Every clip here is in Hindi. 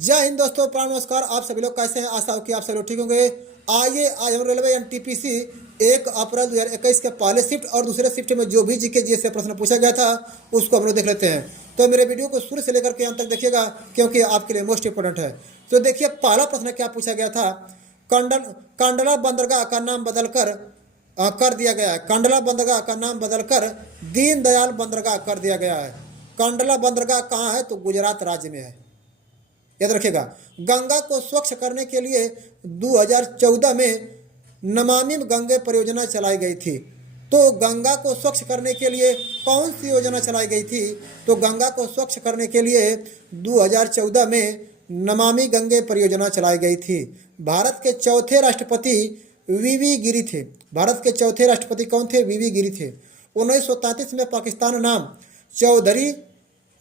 जय हिंद दोस्तों, प्राण नमस्कार। आप सभी लोग कैसे हैं? आशा हो कि आप सभी लोग ठीक होंगे। आइए आज हम रेलवे एनटीपीसी 1 अप्रैल 2021 के पहले शिफ्ट और दूसरे शिफ्ट में जो भी जीके जीएस से प्रश्न पूछा गया था उसको हम लोग देख लेते हैं। तो मेरे वीडियो को शुरू से लेकर के अंत तक देखिएगा क्योंकि आपके लिए मोस्ट इंपोर्टेंट है। तो देखिए पहला प्रश्न क्या पूछा गया था। कांडला बंदरगाह का नाम बदलकर कर दिया गया है। कांडला बंदरगाह का नाम बदलकर दीनदयाल बंदरगाह कर दिया गया है। कांडला बंदरगाह कहाँ है? तो गुजरात राज्य में है, याद रखिएगा। गंगा को स्वच्छ करने के लिए 2014 में नमामि गंगे परियोजना चलाई गई थी। तो गंगा को स्वच्छ करने के लिए कौन सी योजना चलाई गई थी? तो गंगा को स्वच्छ करने के लिए 2014 में नमामि गंगे परियोजना चलाई गई थी। भारत के चौथे राष्ट्रपति वीवी गिरी थे। भारत के चौथे राष्ट्रपति कौन थे? वीवी गिरी थे। 1933 में पाकिस्तान नाम चौधरी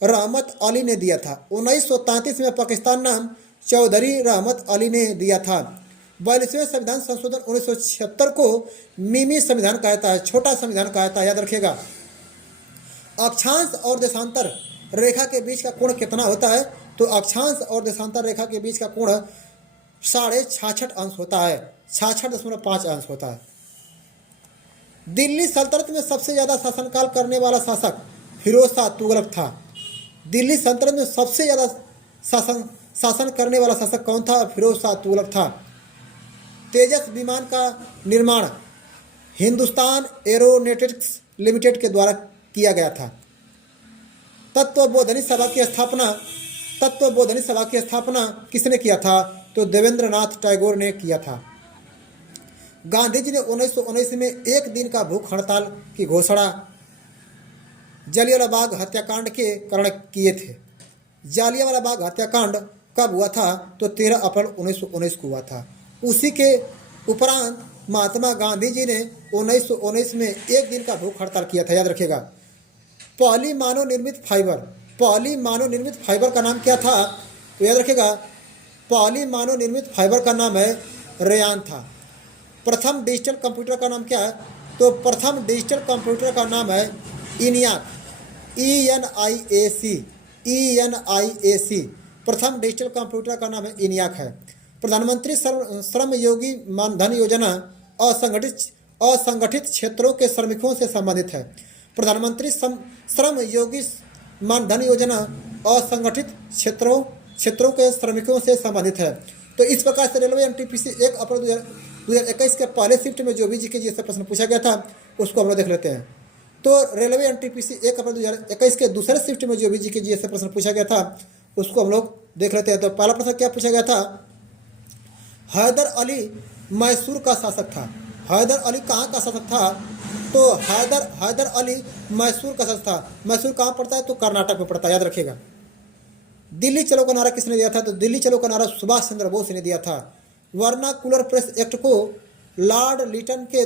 रहमत अली ने दिया था। 1933 में पाकिस्तान नाम चौधरी रहमत अली ने दिया था। 42वें संविधान संशोधन 1976 को मिमी संविधान कहता है, छोटा संविधान कहता है, याद रखिएगा। अक्षांश और देशांतर रेखा के बीच का कोण कितना होता है? तो अक्षांश और देशांतर रेखा के बीच का कोण 66.5 अंश होता है, 66.5 अंश होता है। दिल्ली सल्तनत में सबसे ज्यादा शासनकाल करने वाला शासक फिरोज शाह तुगलक था। दिल्ली सल्तनत में सबसे ज़्यादा शासन करने वाला शासक कौन था? फिरोज शाह तुगलक था। तेजस विमान का निर्माण हिंदुस्तान एरोनॉटिक्स लिमिटेड के द्वारा किया गया था। तत्वबोधनी सभा की स्थापना किसने किया था? तो देवेंद्रनाथ टैगोर ने किया था। गांधी जी ने 1919 में एक दिन का भूख हड़ताल की घोषणा जलियांवाला बाग हत्याकांड के कारण किए थे। जलियांवाला बाग हत्याकांड कब हुआ था? तो 13 अप्रैल 1919 को हुआ था। उसी के उपरांत महात्मा गांधी जी ने 1919 में एक दिन का भूख हड़ताल किया था, याद रखिएगा। पहली मानव निर्मित फाइबर का नाम क्या था? तो याद रखिएगा, पहली मानव निर्मित फाइबर का नाम है रेयान था। प्रथम डिजिटल कंप्यूटर का नाम क्या है? तो प्रथम डिजिटल कंप्यूटर का नाम है इनियाक, ENIAC। प्रथम डिजिटल कंप्यूटर का नाम है इनियाक है। प्रधानमंत्री श्रम योगी मानधन योजना असंगठित क्षेत्रों के श्रमिकों से संबंधित है। प्रधानमंत्री श्रम योगी मानधन योजना असंगठित क्षेत्रों के श्रमिकों से संबंधित है। तो इस प्रकार से रेलवे एनटीपीसी 1 अप्रैल 2021 के पहले शिफ्ट में जो भी जीके जी से प्रश्न पूछा गया था उसको हम लोग देख लेते हैं। तो रेलवे एनटीपीसी 1 अप्रैल 2021 के दूसरे शिफ्ट में जो भी जीके जी से प्रश्न पूछा गया था उसको हम लोग देख लेते हैं। तो पहला प्रश्न क्या पूछा गया था? हैदर अली मैसूर का शासक था। हैदर अली कहाँ का शासक था? तो हैदर अली मैसूर का शासक था। मैसूर कहाँ पड़ता है? तो कर्नाटक में पड़ता है, याद रखिएगा। दिल्ली चलो का नारा किसने दिया था? तो दिल्ली चलो का नारा सुभाष चंद्र बोस ने दिया था। वर्नाकुलर प्रेस एक्ट को लॉर्ड लिटन के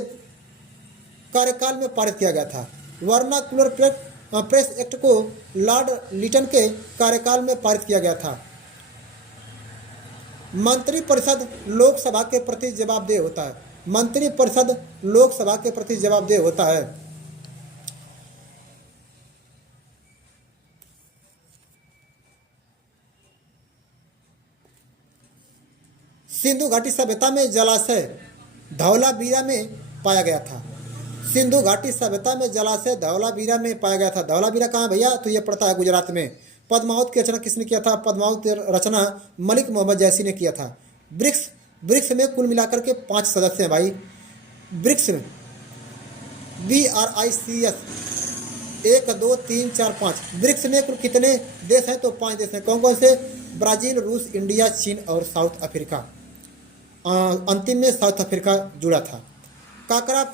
कार्यकाल में पारित किया गया था। वर्नाकुलर प्रेस एक्ट को लॉर्ड लिटन के कार्यकाल में पारित किया गया था। मंत्रिपरिषद लोकसभा के प्रति जवाबदेह होता है। मंत्रिपरिषद लोकसभा के प्रति जवाबदेह होता है। सिंधु घाटी सभ्यता में जलाशय धौलावीरा में पाया गया था। सिंधु घाटी सभ्यता में जलाशय धौलावीरा में पाया गया था। धौलावीरा कहाँ भैया? तो ये पड़ता है गुजरात में। पद्मावत की रचना किसने किया था? पद्मावत की रचना मलिक मोहम्मद जैसी ने किया था। ब्रिक्स में कुल मिलाकर के 5 सदस्य हैं भाई। ब्रिक्स में BRICS 1 2 3 4 5। ब्रिक्स में कुल कितने देश हैं? तो 5 देश हैं। कौन कौन से? ब्राजील, रूस, इंडिया, चीन और साउथ अफ्रीका। अंतिम में साउथ अफ्रीका जुड़ा था। काकरा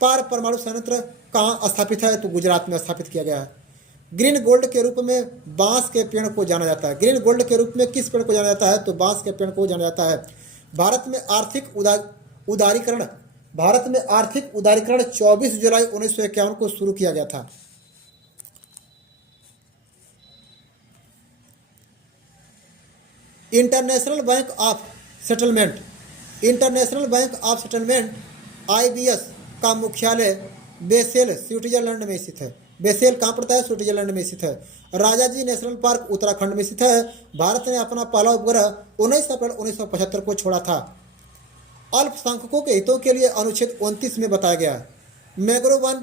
पार परमाणु संयंत्र कहाँ स्थापित है? तो गुजरात में स्थापित किया गया है। ग्रीन गोल्ड के रूप में बांस के पेड़ को जाना जाता है। ग्रीन गोल्ड के रूप में किस पेड़ को जाना जाता है? तो बांस के पेड़ को जाना जाता है। भारत में आर्थिक उदारीकरण 24 जुलाई 1951 को शुरू किया गया था। International bank of settlement IBS का मुख्यालय बेसेल स्विट्जरलैंड में स्थित है। बेसेल कहाँ पड़ता है? स्विट्जरलैंड में स्थित है। राजाजी नेशनल पार्क उत्तराखंड में स्थित है। भारत ने अपना पहला उपग्रह 19 अप्रैल 1975 को छोड़ा था। अल्पसंख्यकों के हितों के लिए अनुच्छेद 29 में बताया गया है। मैंग्रोव वन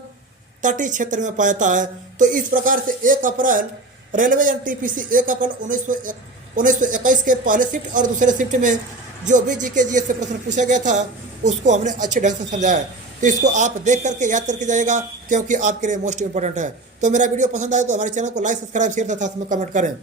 तटीय क्षेत्र में पाया जाता है। तो इस प्रकार से 1 अप्रैल रेलवे एनटीपीसी 1 अप्रैल 1921 के पहले शिफ्ट और दूसरे शिफ्ट में जो भी जीके जीएस से प्रश्न पूछा गया था उसको हमने अच्छे ढंग से समझाया है। तो इसको आप देख करके याद करके जाइएगा क्योंकि आपके लिए मोस्ट इंपॉर्टेंट है। तो मेरा वीडियो पसंद आए तो हमारे चैनल को लाइक, सब्सक्राइब, शेयर तथा कमेंट करें।